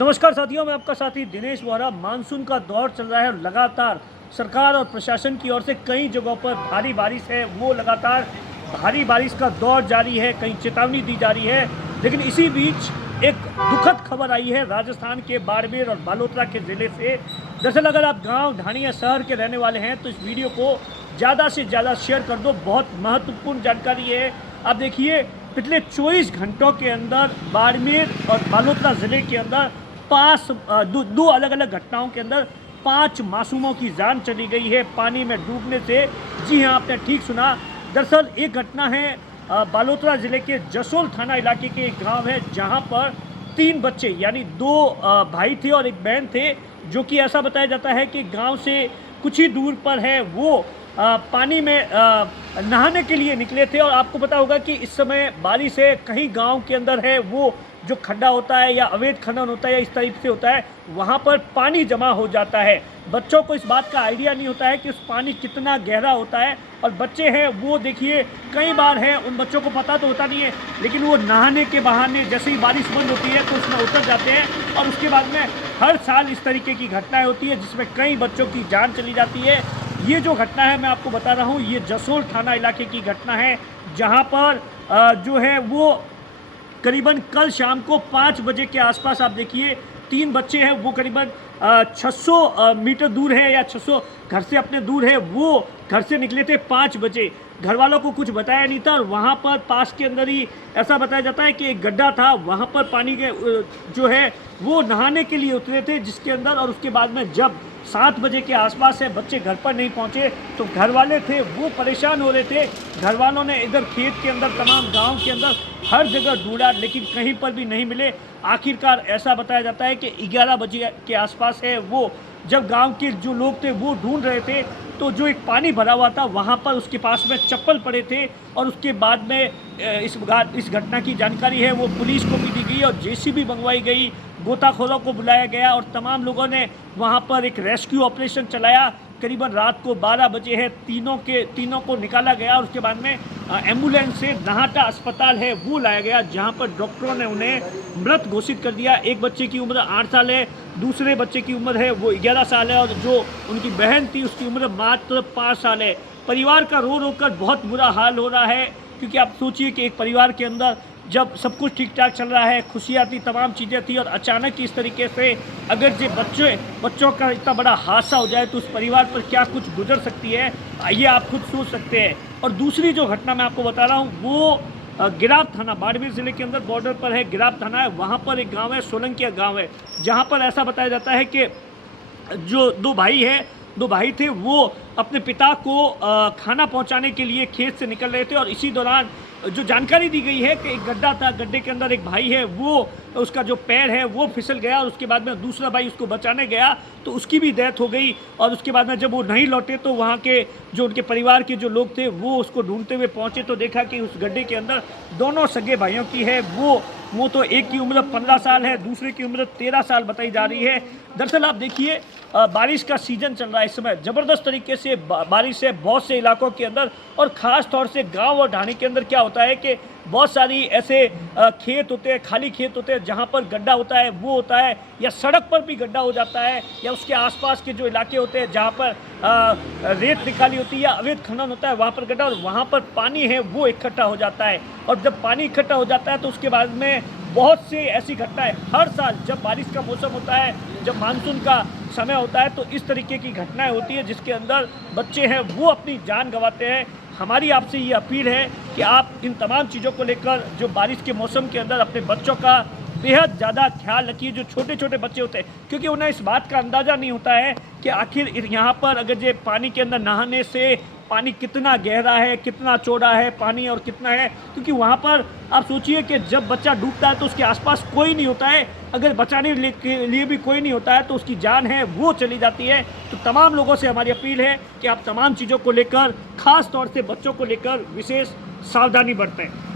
नमस्कार साथियों, मैं आपका साथी दिनेश वोहरा। मानसून का दौर चल रहा है और लगातार सरकार और प्रशासन की ओर से कई जगहों पर भारी बारिश है, वो लगातार भारी बारिश का दौर जारी है, कहीं चेतावनी दी जा रही है। लेकिन इसी बीच एक दुखद खबर आई है राजस्थान के बाड़मेर और बालोतरा के ज़िले से। दरअसल अगर आप गांव ढाणिया शहर के रहने वाले हैं तो इस वीडियो को ज़्यादा से ज़्यादा शेयर कर दो, बहुत महत्वपूर्ण जानकारी है। आप देखिए, पिछले 24 घंटों के अंदर बाड़मेर और बालोतरा ज़िले के अंदर दो अलग अलग घटनाओं के अंदर 5 मासूमों की जान चली गई है पानी में डूबने से। जी हाँ, आपने ठीक सुना। दरअसल एक घटना है बालोतरा ज़िले के जसोल थाना इलाके के एक गांव है, जहां पर 3 बच्चे यानी 2 भाई थे और एक बहन थे, जो कि ऐसा बताया जाता है कि गांव से कुछ ही दूर पर है, वो पानी में नहाने के लिए निकले थे। और आपको पता होगा कि इस समय बारिश है, कहीं गांव के अंदर है वो जो खड्डा होता है या अवैध खनन होता है या इस तरीके से होता है, वहाँ पर पानी जमा हो जाता है। बच्चों को इस बात का आइडिया नहीं होता है कि उस पानी कितना गहरा होता है। और बच्चे हैं वो देखिए, कई बार है उन बच्चों को पता तो होता नहीं है, लेकिन वो नहाने के बहाने जैसे ही बारिश बंद होती है तो उसमें उतर जाते हैं। और उसके बाद में हर साल इस तरीके की घटनाएं होती है जिसमें कई बच्चों की जान चली जाती है। ये जो घटना है मैं आपको बता रहा हूँ, ये जसोल थाना इलाके की घटना है, जहाँ पर जो है वो करीबन कल शाम को 5 बजे के आसपास आप देखिए 3 बच्चे हैं, वो करीबन 600 मीटर दूर है या 600 घर से अपने दूर है, वो घर से निकले थे 5 बजे। घर वालों को कुछ बताया नहीं था और वहाँ पर पास के अंदर ही ऐसा बताया जाता है कि एक गड्ढा था, वहाँ पर पानी के जो है वो नहाने के लिए उतरे थे जिसके अंदर। और उसके बाद में जब 7 बजे के आसपास है बच्चे घर पर नहीं पहुंचे तो घर वाले थे वो परेशान हो रहे थे। घर वालों ने इधर खेत के अंदर, तमाम गांव के अंदर हर जगह ढूंढा, लेकिन कहीं पर भी नहीं मिले। आखिरकार ऐसा बताया जाता है कि 11 बजे के आसपास है वो, जब गांव के जो लोग थे वो ढूंढ रहे थे तो जो एक पानी भरा हुआ था वहाँ पर उसके पास में चप्पल पड़े थे। और उसके बाद में इस घटना की जानकारी है वो पुलिस को भी दी गई और जेसीबी मंगवाई गई, गोताखोरों को बुलाया गया और तमाम लोगों ने वहाँ पर एक रेस्क्यू ऑपरेशन चलाया। करीबन रात को 12 बजे है तीनों को निकाला गया और उसके बाद में एम्बुलेंस से नाहटा अस्पताल है वो लाया गया, जहाँ पर डॉक्टरों ने उन्हें मृत घोषित कर दिया। एक बच्चे की उम्र 8 साल है, दूसरे बच्चे की उम्र है वो 11 साल है और जो उनकी बहन थी उसकी उम्र मात्र 5 साल है। परिवार का रो रो कर बहुत बुरा हाल हो रहा है, क्योंकि आप सोचिए कि एक परिवार के अंदर जब सब कुछ ठीक ठाक चल रहा है, खुशियाँ थी, तमाम चीज़ें थी, और अचानक इस तरीके से अगर जो बच्चों का इतना बड़ा हादसा हो जाए तो उस परिवार पर क्या कुछ गुजर सकती है, ये आप खुद सोच सकते हैं। और दूसरी जो घटना मैं आपको बता रहा हूँ वो गिराव थाना, बाड़मेर ज़िले के अंदर बॉर्डर पर है, गिराव थाना है। वहाँ पर एक गाँव है, सोलंकिया गाँव है, जहाँ पर ऐसा बताया जाता है कि जो 2 भाई थे वो अपने पिता को खाना पहुंचाने के लिए खेत से निकल रहे थे। और इसी दौरान जो जानकारी दी गई है कि एक गड्ढा था, गड्ढे के अंदर एक भाई है वो, उसका जो पैर है वो फिसल गया और उसके बाद में दूसरा भाई उसको बचाने गया तो उसकी भी डेथ हो गई। और उसके बाद में जब वो नहीं लौटे तो वहाँ के जो उनके परिवार के जो लोग थे वो उसको ढूंढते हुए पहुँचे तो देखा कि उस गड्ढे के अंदर दोनों सगे भाइयों की है वो तो एक की उम्र 15 साल है, दूसरे की उम्र 13 साल बताई जा रही है। दरअसल आप देखिए, बारिश का सीजन चल रहा है इस समय, ज़बरदस्त तरीके से बारिश है बहुत से इलाकों के अंदर। और ख़ास तौर से गांव और ढाणी के अंदर क्या होता है कि बहुत सारी ऐसे खेत होते हैं, खाली खेत होते हैं, जहां पर गड्ढा होता है वो होता है, या सड़क पर भी गड्ढा हो जाता है, या उसके आसपास के जो इलाके होते हैं जहां पर रेत निकाली होती है या अवैध खनन होता है वहां पर गड्ढा, और वहां पर पानी है वो इकट्ठा हो जाता है। और जब पानी इकट्ठा हो जाता है तो उसके बाद में बहुत से ऐसी घटनाएं हर साल जब बारिश का मौसम होता है, जब मानसून का समय होता है तो इस तरीके की घटनाएं होती है जिसके अंदर बच्चे हैं वो अपनी जान गंवाते हैं। हमारी आपसे ये अपील है कि आप इन तमाम चीज़ों को लेकर जो बारिश के मौसम के अंदर अपने बच्चों का बेहद ज़्यादा ख्याल रखिए, जो छोटे छोटे बच्चे होते हैं, क्योंकि उन्हें इस बात का अंदाज़ा नहीं होता है कि आखिर यहाँ पर अगर ये पानी के अंदर नहाने से पानी कितना गहरा है, कितना चौड़ा है पानी और कितना है। क्योंकि वहाँ पर आप सोचिए कि जब बच्चा डूबता है तो उसके आसपास कोई नहीं होता है, अगर बचाने के लिए भी कोई नहीं होता है तो उसकी जान है वो चली जाती है। तो तमाम लोगों से हमारी अपील है कि आप तमाम चीज़ों को लेकर, ख़ास तौर से बच्चों को लेकर विशेष सावधानी बरतें।